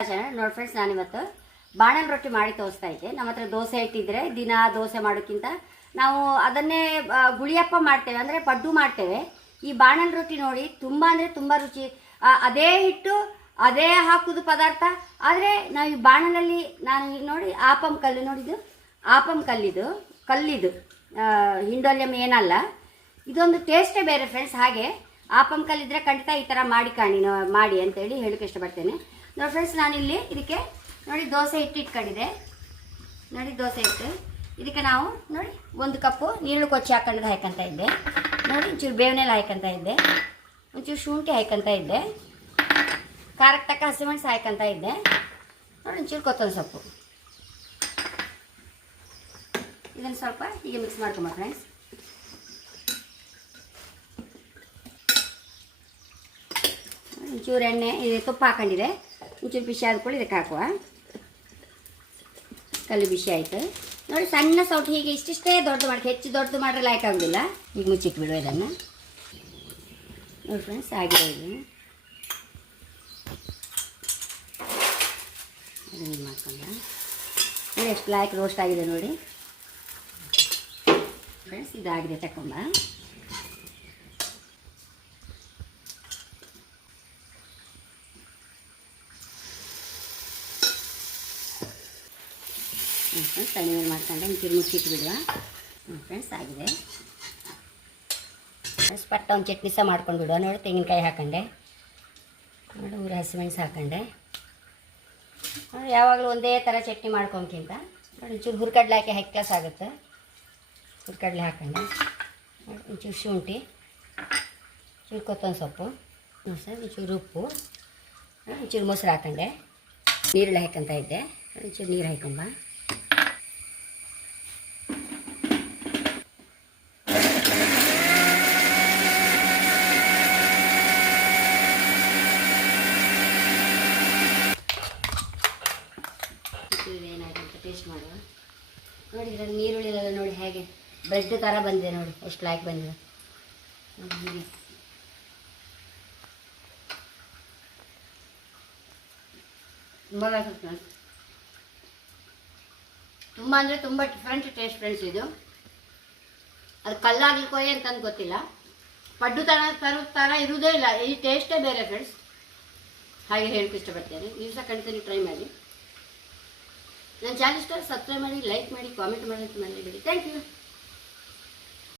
ನೋಡಿ ಫ್ರೆಂಡ್ಸ್ ನಾನಿವತ್ತು ಬಾಣನ್ ರೊಟ್ಟಿ ಮಾಡಿ ತೋರಿಸ್ತಾ ಇದ್ದೆ. ನಮ್ಮ ಹತ್ರ ದೋಸೆ ಇಟ್ಟಿದ್ರೆ ದಿನ ದೋಸೆ ಮಾಡೋಕ್ಕಿಂತ ನಾವು ಅದನ್ನೇ ಗುಳಿಯಪ್ಪ ಮಾಡ್ತೇವೆ, ಅಂದರೆ ಪಡ್ಡು ಮಾಡ್ತೇವೆ. ಈ ಬಾಣನ್ ರೊಟ್ಟಿ ನೋಡಿ ತುಂಬ ಅಂದರೆ ತುಂಬ ರುಚಿ. ಅದೇ ಹಿಟ್ಟು, ಅದೇ ಹಾಕೋದು ಪದಾರ್ಥ. ಆದರೆ ನಾವು ಈ ಬಾಣನಲ್ಲಿ ನಾನು ನೋಡಿ ಆಪಂ ಕಲ್ಲು ನೋಡಿದ್ದು? ಆಪಂ ಕಲ್ಲಿದು ಕಲ್ಲಿದು. ಹಿಂಡೋಲಿಯಂ ಏನಲ್ಲ. ಇದೊಂದು ಟೇಸ್ಟೇ ಬೇರೆ ಫ್ರೆಂಡ್ಸ್ ಹಾಗೆ. ಆಪಂ ಕಲ್ಲಿದ್ರೆ ಖಂಡಿತ ಈ ಥರ ಮಾಡಿ ಕಾಣಿ ಮಾಡಿ ಅಂತೇಳಿ ಹೇಳಕ್ಕೆ ಇಷ್ಟಪಡ್ತೇನೆ. ನೋಡಿ ಫ್ರೆಂಡ್ಸ್ ನಾನಿಲ್ಲಿ ಇದಕ್ಕೆ ನೋಡಿ ದೋಸೆ ಹಿಟ್ಟು ಇಟ್ಕೊಂಡಿದೆ ನೋಡಿ ದೋಸೆ ಹಿಟ್ಟು. ಇದಕ್ಕೆ ನಾವು ನೋಡಿ ಒಂದು ಕಪ್ಪು ನೀರು ಕೊಚ್ಚಿ ಹಾಕೊಂಡು ಹಾಕಂತ ಇದ್ದೆ. ನೋಡಿ ಒಂಚೂರು ಬೇವನೆಲ್ಲ ಹಾಕಂತ ಇದ್ದೆ. ಒಂಚೂರು ಶುಂಠಿ ಹಾಕಂತ ಇದ್ದೆ. ಖಾರಕ್ಕೆ ತಕ್ಕ ಹಸಿಮೆಣಸು ಹಾಕಂತ ಇದ್ದೆ. ನೋಡಿ ಒಂಚೂರು ಕೊತ್ತಂಬರಿ ಸೊಪ್ಪು. ಇದನ್ನು ಸ್ವಲ್ಪ ಹೀಗೆ ಮಿಕ್ಸ್ ಮಾಡ್ಕೊಂಬ ಫ್ರೆಂಡ್ಸ್ ಒಂಚೂರು ಎಣ್ಣೆ, ಇದು ತುಪ್ಪ ಹಾಕೊಂಡಿದೆ ಒಂಚೂರು ಬಿಸಿ ಆದ್ಕೊಳ್ಳಿ ಇದಕ್ಕೆ ಹಾಕುವ. ಕಲ್ಲು ಬಿಸಿ ಆಯಿತು. ನೋಡಿ, ಸಣ್ಣ ಸೌಟ್ ಹೀಗೆ ಇಷ್ಟಿಷ್ಟೇ ದೊಡ್ಡದು ಮಾಡಿ, ಹೆಚ್ಚು ದೊಡ್ಡದು ಮಾಡ್ರೆ ಲಾಯ್ಕ್ ಆಗೋದಿಲ್ಲ. ಈಗ ಮುಚ್ಚಿಟ್ಬಿಡುವ ಇದನ್ನು. ನೋಡಿ ಫ್ರೆಂಡ್ಸ್ ಆಗಿದೆ ಇದು. ಅದನ್ನು ಮಾಡ್ಕೊಂಡ. ಎಷ್ಟು ಲಾಯ್ಕ್ ರೋಸ್ಟ್ ಆಗಿದೆ ನೋಡಿ. ಫ್ರೆಂಡ್ಸ್ ಇದಾಗಿದೆ ಫ್ರೆಂಡ್ಸ್ ಮೇಲೆ ಮಾಡ್ಕೊಂಡೆ ಒಂಚೂರು ಮುಚ್ಚಿಟ್ಬಿಡುವ ಫ್ರೆಂಡ್ಸ್ ಆಗಿದೆ. ಫ್ರೆಂಡ್ಸ್ ಪಟ್ಟ ಒಂದು ಚಟ್ನಿ ಸಹ ಮಾಡ್ಕೊಂಡು ಬಿಡುವ. ನೋಡಿ, ತೆಂಗಿನಕಾಯಿ ಹಾಕೊಂಡೆ. ನೋಡಿ, ಊರ ಹಸಿಮೆಣಸು ಹಾಕೊಂಡೆ. ಯಾವಾಗಲೂ ಒಂದೇ ಥರ ಚಟ್ನಿ ಮಾಡ್ಕೊಂಕಿಂತ ನೋಡಿ, ಒಂಚೂರು ಹುರ್ಕಡ್ಲೆ ಹಾಕಿ ಹೈ ಕ್ಲಾಸ್ ಆಗುತ್ತೆ. ಹುರ್ಕಡ್ಲೆ ಹಾಕೊಂಡೆ. ಒಂಚೂರು ಶುಂಠಿ ಚೂರು ಕೊತ್ತಂಬರಿ ಸೊಪ್ಪು ಸರ್, ಒಂಚೂರು ಉಪ್ಪು ಒಂಚೂರು ಮೊಸರು ಹಾಕೊಂಡೆ. ನೀರುಳ್ಳಿ ಹಾಕೊಂತ ಇದ್ದೆ. ಒಂಚೂರು ನೀರು ಹಾಕೊಂಬ ಮಾಡುವ ನೋಡಿ, ಇದರಲ್ಲಿ ನೀರುಳ್ಳಿ ಎಲ್ಲ ನೋಡಿ ಹೇಗೆ ಬ್ರೆಡ್ ಥರ ಬಂದಿದೆ ನೋಡಿ. ಎಷ್ಟು ಲೈಕ್ ಬಂದಿದೆ. ತುಂಬ ತುಂಬ ಅಂದರೆ ತುಂಬ ಡಿಫ್ರೆಂಟ್ ಟೇಸ್ಟ್ ಫ್ರೆಂಡ್ಸ್ ಇದು. ಅದು ಕಲ್ಲಾಗ್ಲಿಕ್ಕೋ ಅಂತಂದು ಗೊತ್ತಿಲ್ಲ. ಪಡ್ಡು ಥರ ಥರ ಥರ ಇರುವುದೇ ಇಲ್ಲ. ಈ ಟೇಸ್ಟೇ ಬೇರೆ ಫ್ರೆಂಡ್ಸ್ ಹಾಗೆ ಹೇಳಕ್ಕೆ ಇಷ್ಟಪಡ್ತೇನೆ. ನೀವು ಸಹ ಟ್ರೈ ಮಾಡಿ. ನನ್ನ ಚಾನಲ್ ಇಷ್ಟ ಸಬ್ಸ್ಕ್ರೈಬ್ ಮಾಡಿ ಲೈಕ್ ಮಾಡಿ ಕಾಮೆಂಟ್ ಮಾಡಿ ಮನೆಯಲ್ಲಿ ಥ್ಯಾಂಕ್ ಯು